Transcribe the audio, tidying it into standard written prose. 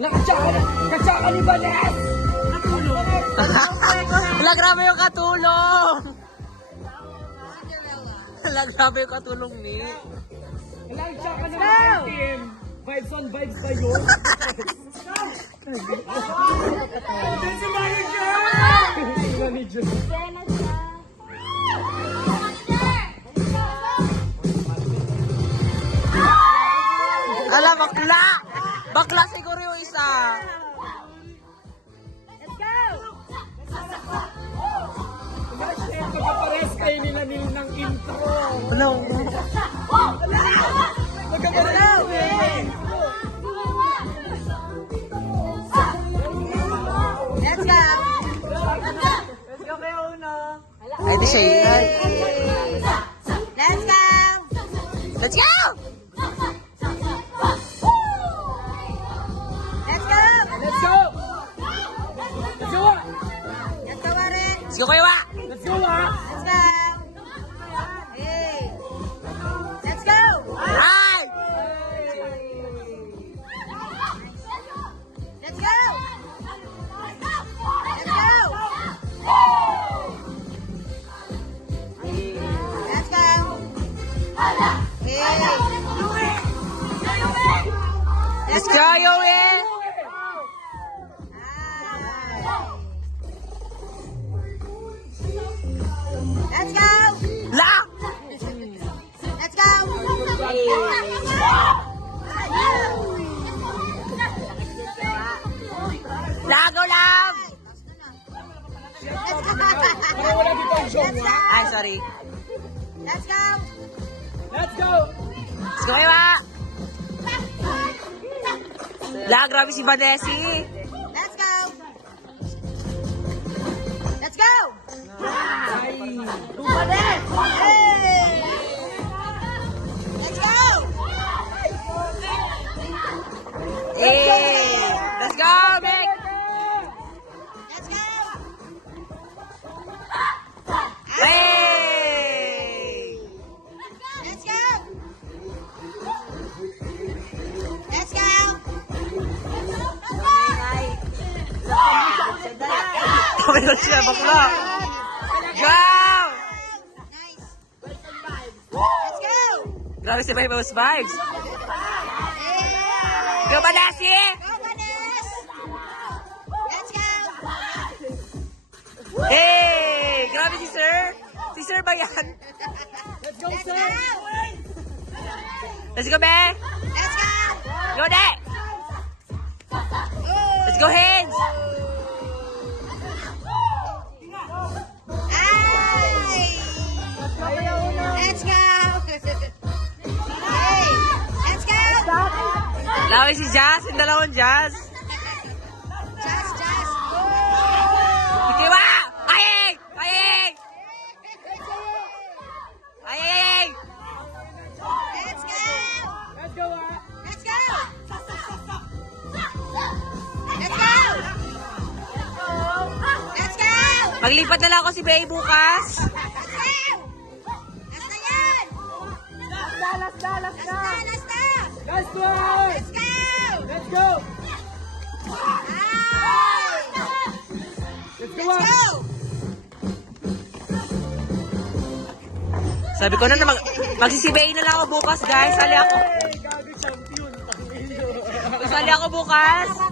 Nakachaka ni Banes! Wala, grabe yung katulong! Wala, grabe yung katulong ni. Wala, tsaka naman team. Vibes on vibes ba yun? Si manager! Si manager. Ala, bakla! Bakla siguro yung isa. Magkapares kayo nila ng intro. Ano? Magkapares kayo ng intro. Let's go! Let's go kayo una. Ay, di siya yan. Let's go! Let's go! Let's go! Let's go! Let's go! Let's go, Mare! Let's go kayo, ah! Let's go ah! Let's go! Hey! Let's go! Ay! Let's go! Let's go! Let's go! Hey! Let's go, Yoel! Let's go! La! Let's go! Lago lang! Let's go! Parang wala dito ang show nga. Ay, sorry. Let's go! Let's go! Let's go kayo, ah! La, grabe si Vanessa. Let's go! Let's go! Ay! Hey! Let's go! Hey! Let's go, Meg! Let's go! Hey! Let's go! Let's go! Kami na siya, bakla! Go! Nice! Let's go! Grabe si Vibes Vibes! Hey! Go, Vanessa! Go, Vanes! Let's go! Hey! Grabe si Sir! Si Sir ba yan? Let's go, Let's sir! go! Let's go, Be! Let's go! Go, De! Let's go, Hands! Ay! Let's go! Hey! Let's go! Laway si Jazz, yung dalawang Jazz. Just! Ikaw ba? Ayeng! Ayeng! Ayeng! Let's go! Let's go ah! Let's go! Let's go! Let's go! Maglipat na lang ako si Bay bukas. Let's go! Last na yan! Last na! Last na! Last one! Let's go! Let's go! Ay! Let's go Let's ah! go! Sabi ko na magsisibay na lang ako bukas, guys. Sali ako. Hey! Gabi champion! Sali ako bukas.